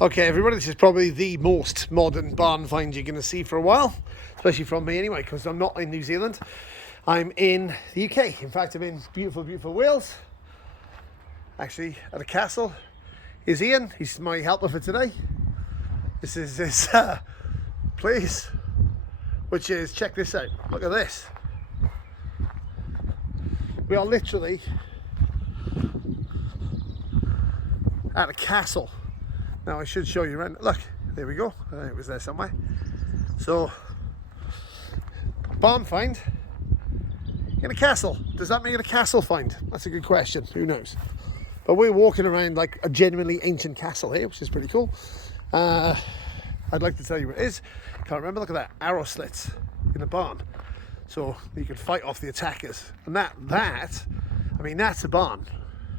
Okay, everybody, this is probably the most modern barn find you're going to see for a while, especially from me anyway, because I'm not in New Zealand. I'm in the UK. In fact, I'm in beautiful, beautiful Wales. Actually, at a castle. Here's Ian. He's my helper for today. This is his place, which is, check this out. Look at this. We are literally at a castle. Now I should show you around. Look, there we go. It was there somewhere. So, barn find in a castle. Does that make it a castle find? That's a good question. Who knows? But we're walking around like a genuinely ancient castle here, which is pretty cool. I'd like to tell you what it is. Can't remember. Look at that, arrow slits in the barn, so you can fight off the attackers. And that I mean, that's a barn,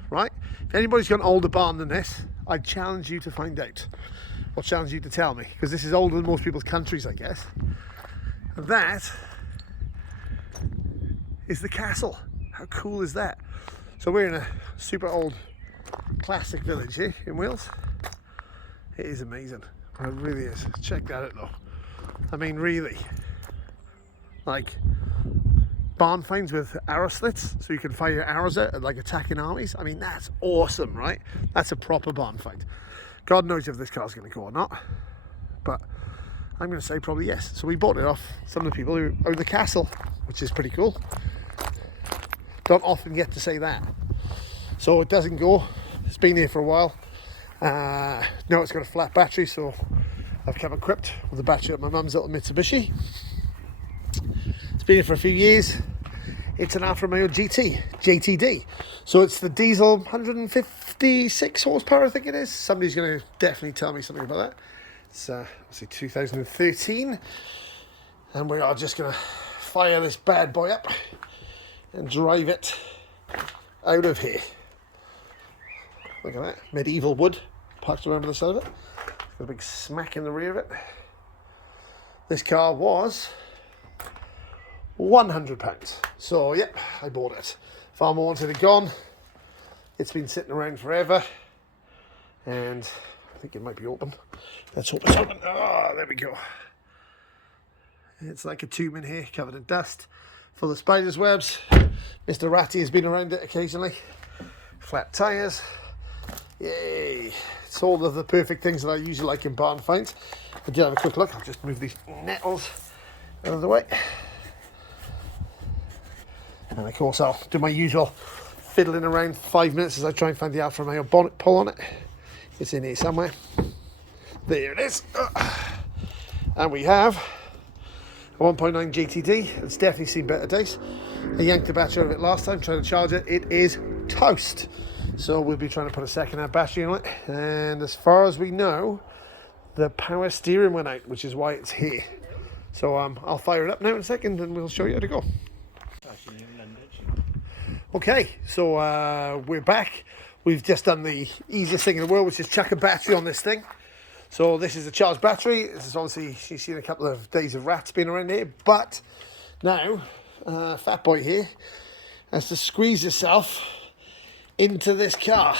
right? If anybody's got an older barn than this, I challenge you to find out, or challenge you to tell me, because this is older than most people's countries, I guess. And that is the castle. How cool is that? So we're in a super old classic village here in Wales. It is amazing. It really is. Check that out though. I mean, really, like barn finds with arrow slits, so you can fire your arrows out at like attacking armies. I mean, that's awesome, right? That's a proper barn find. God knows if this car's going to go or not, but I'm going to say probably yes. So we bought it off some of the people who own the castle, which is pretty cool. Don't often get to say that. So it doesn't go. It's been here for a while. Now it's got a flat battery, so I've come equipped with the battery of my mum's little Mitsubishi. It's been here for a few years. It's an Alfa Romeo Gt I, JTD. So it's the diesel 156 horsepower, I think it is. Somebody's going to definitely tell me something about that. It's obviously 2013. And we are just going to fire this bad boy up and drive it out of here. Look at that, medieval wood parked around the side of it. Got a big smack in the rear of it. This car was £100. So yeah, I bought it. Farmer wanted it gone. It's been sitting around forever, and I think it might be open. Let's hope it's open. Oh, there we go. It's like a tomb in here, covered in dust, full of spiders' webs. Mr. Ratty has been around it occasionally. Flat tyres. Yay! It's all of the perfect things that I usually like in barn finds. I did have a quick look. I'll just move these nettles out of the way. And of course I'll do my usual fiddling around for 5 minutes as I try and find the Alfa Romeo bonnet pull on it. It's in here somewhere. There it is. And we have a 1.9 GTD. It's definitely seen better days. I yanked the battery out of it last time, trying to charge it. It is toast. So we'll be trying to put a second-hand battery on it. And as far as we know, the power steering went out, which is why it's here. So I'll fire it up now in a second and we'll show you how to go. Okay, so we're back. We've just done the easiest thing in the world, which is chuck a battery on this thing. So this is a charged battery. This is obviously, she's seen a couple of days of rats being around here, but now Fat Boy here has to squeeze herself into this car,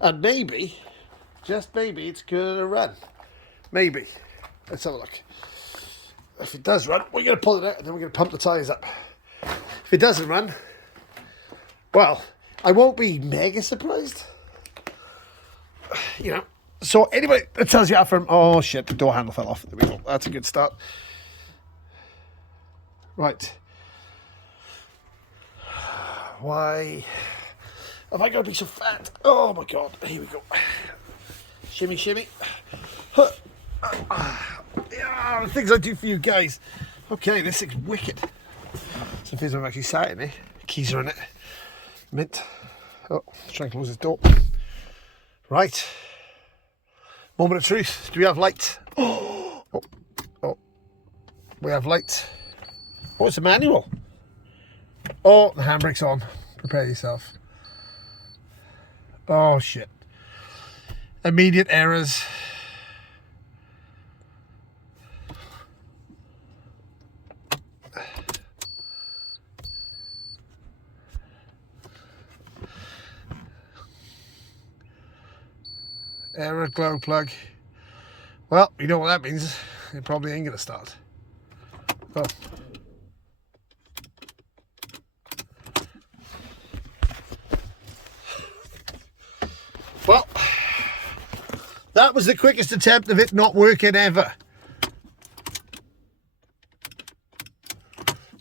and maybe, just maybe, it's gonna run. Maybe. Let's have a look. If it does run, we're gonna pull it out and then we're gonna pump the tyres up. If it doesn't run, well, I won't be mega surprised. You know, so anybody that tells you from, oh shit, the door handle fell off. There we go. That's a good start. Right. Why have I got to be so fat? Oh my god. Here we go. Shimmy, shimmy. Yeah, the things I do for you guys. Okay, this thing's wicked. Some things I've actually sat in here. Keys are in it. Mint. Oh, let's try and close this door. Right. Moment of truth. Do we have light? Oh. We have light. Oh, it's a manual. Oh, the handbrake's on. Prepare yourself. Oh, shit. Immediate errors. Error glow plug. Well, you know what that means. It probably ain't going to start. Oh. Well, that was the quickest attempt of it not working ever.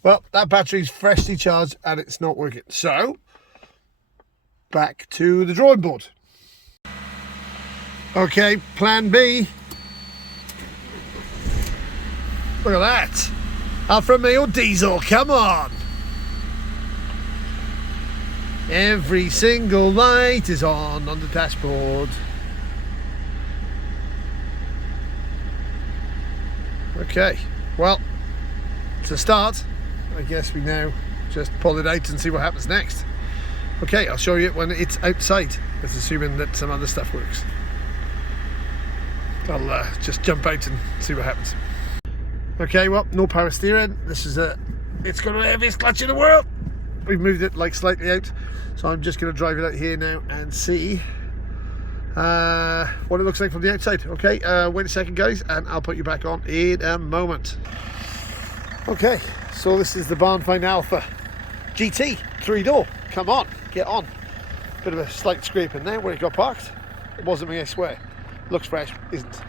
Well, that battery's freshly charged and it's not working. So, back to the drawing board. Okay, plan B. Look at that. Alfa Romeo diesel, come on. Every single light is on the dashboard. Okay, well, to start, I guess we now just pull it out and see what happens next. Okay, I'll show you it when it's outside. That's assuming that some other stuff works. I'll just jump out and see what happens. Okay, well, no power steering. This is it's got the heaviest clutch in the world. We've moved it like slightly out, so I'm just going to drive it out here now and see what it looks like from the outside. Okay, wait a second, guys, and I'll put you back on in a moment. Okay, so this is the Barnfine Alfa GT 3-door. Come on, get on. Bit of a slight scrape in there where it got parked. It wasn't me, I swear. Looks fresh, isn't.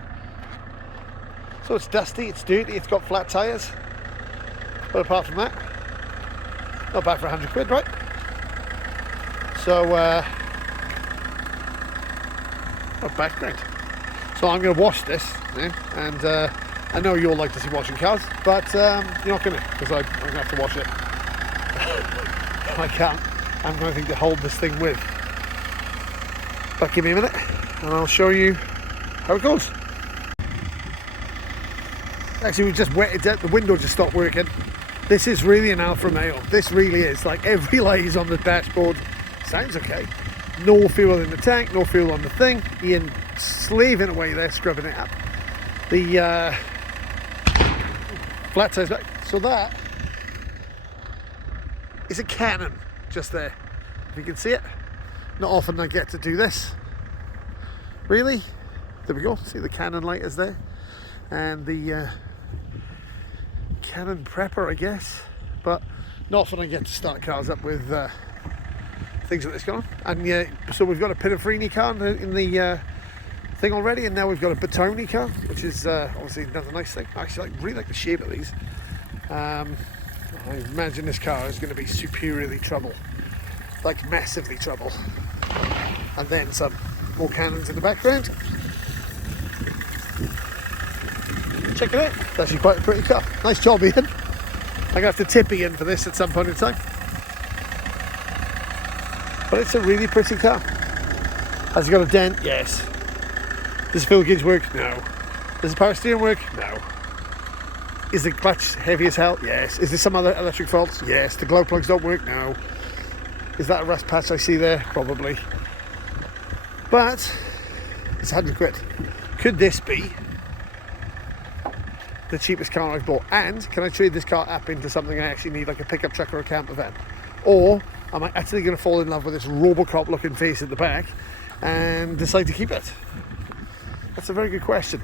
So it's dusty, it's dirty, it's got flat tyres. But apart from that, not bad for 100 quid, right? So, background. So I'm going to wash this, and I know you all like to see washing cars, but you're not going to, because I'm going to have to wash it. I can't. I'm going to think to hold this thing with. But give me a minute, and I'll show you how it goes. Actually, we just wetted it. The window just stopped working. This is really an Alfa Romeo. This really is. Like, every light is on the dashboard. Sounds okay. No fuel in the tank, no fuel on the thing. Ian slaving away there, scrubbing it up. The flat tyres back. So that is a cannon just there. If you can see it. Not often I get to do this. Really? There we go. See the cannon light is there. And the cannon prepper, I guess. But not often I get to start cars up with things like this going on. And yeah, so we've got a Pininfarina car in the thing already, and now we've got a Bertone car, which is obviously another nice thing. I actually really like the shape of these. I imagine this car is going to be superiorly trouble, like massively trouble. And then some more cannons in the background. Check it out. It's actually quite a pretty car. Nice job, Ian. I'm going to have to tip Ian for this at some point in time. But it's a really pretty car. Has it got a dent? Yes. Does the fuel gauge work? No. Does the power steering work? No. Is the clutch heavy as hell? Yes. Is there some other electric faults? Yes. The glow plugs don't work? No. Is that a rust patch I see there? Probably. But it's 100 quid. Could this be the cheapest car I've bought? And can I trade this car up into something I actually need, like a pickup truck or a camper van? Or am I actually going to fall in love with this Robocop looking face at the back and decide to keep it? That's a very good question.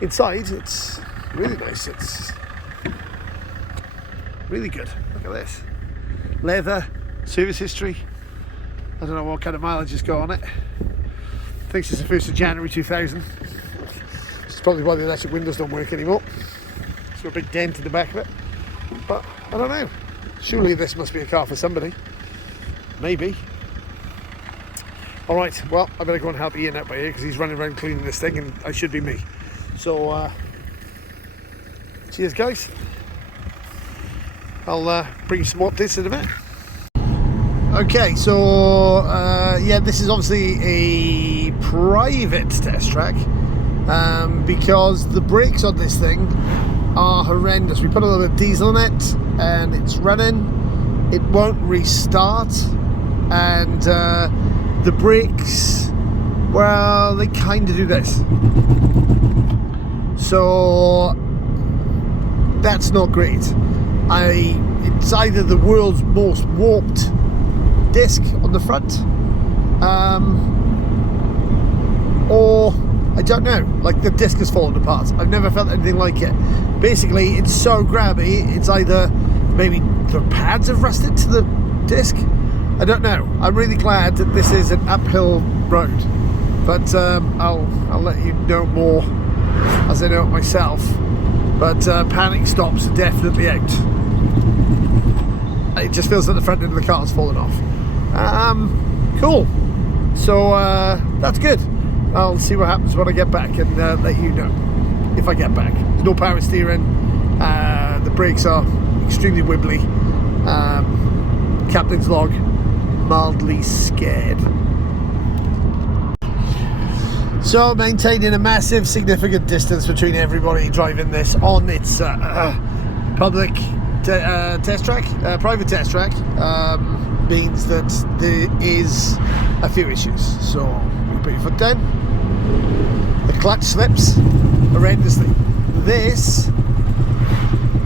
Inside, it's really nice. It's really good. Look at this. Leather, service history. I don't know what kind of mileage it's got on it. I think since the 1st of January 2000. It's probably why the electric windows don't work anymore. It's got a big dent in the back of it. But I don't know. Surely this must be a car for somebody. Maybe. Alright, well, I better go and help Ian out by here because he's running around cleaning this thing and I should be me. So, cheers guys. I'll bring you some updates in a minute. Okay, so yeah, this is obviously a private test track because the brakes on this thing are horrendous. We put a little bit of diesel in it and it's running. It won't restart, and the brakes, well, they kind of do this. So that's not great. It's either the world's most warped disc on the front, I don't know, like the disc has fallen apart. I've never felt anything like it. Basically, it's so grabby, it's either maybe the pads have rusted to the disc. I don't know. I'm really glad that this is an uphill road, but I'll let you know more as I know it myself. But panic stops are definitely out. It just feels like the front end of the car has fallen off. Cool. So that's good. I'll see what happens when I get back and let you know if I get back. There's no power steering. The brakes are extremely wibbly. Captain's log, mildly scared. So maintaining a massive significant distance between everybody driving this on its public test track, private test track, means that there is a few issues. So you put your foot down, the clutch slips horrendously. This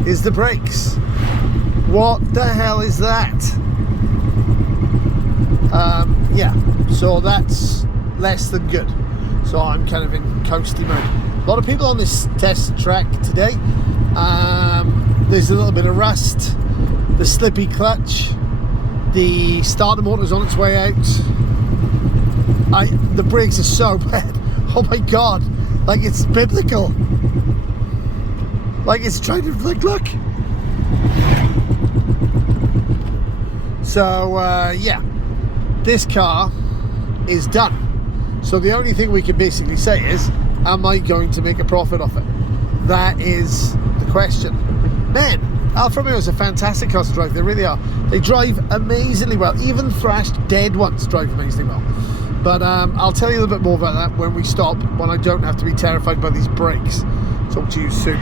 is the brakes. What the hell is that? Yeah, so that's less than good. So I'm kind of in coasty mode. A lot of people on this test track today. There's a little bit of rust, the slippy clutch, the starter motor's on its way out. The brakes are so bad. Oh my god, like it's biblical. Like it's trying to look. So yeah, this car is done. So the only thing we can basically say is, am I going to make a profit off it? That is the question. Man, Alfa Romeo is a fantastic car to drive. They really are. They drive amazingly well. Even thrashed dead ones drive amazingly well. But I'll tell you a little bit more about that when we stop, when I don't have to be terrified by these brakes. Talk to you soon.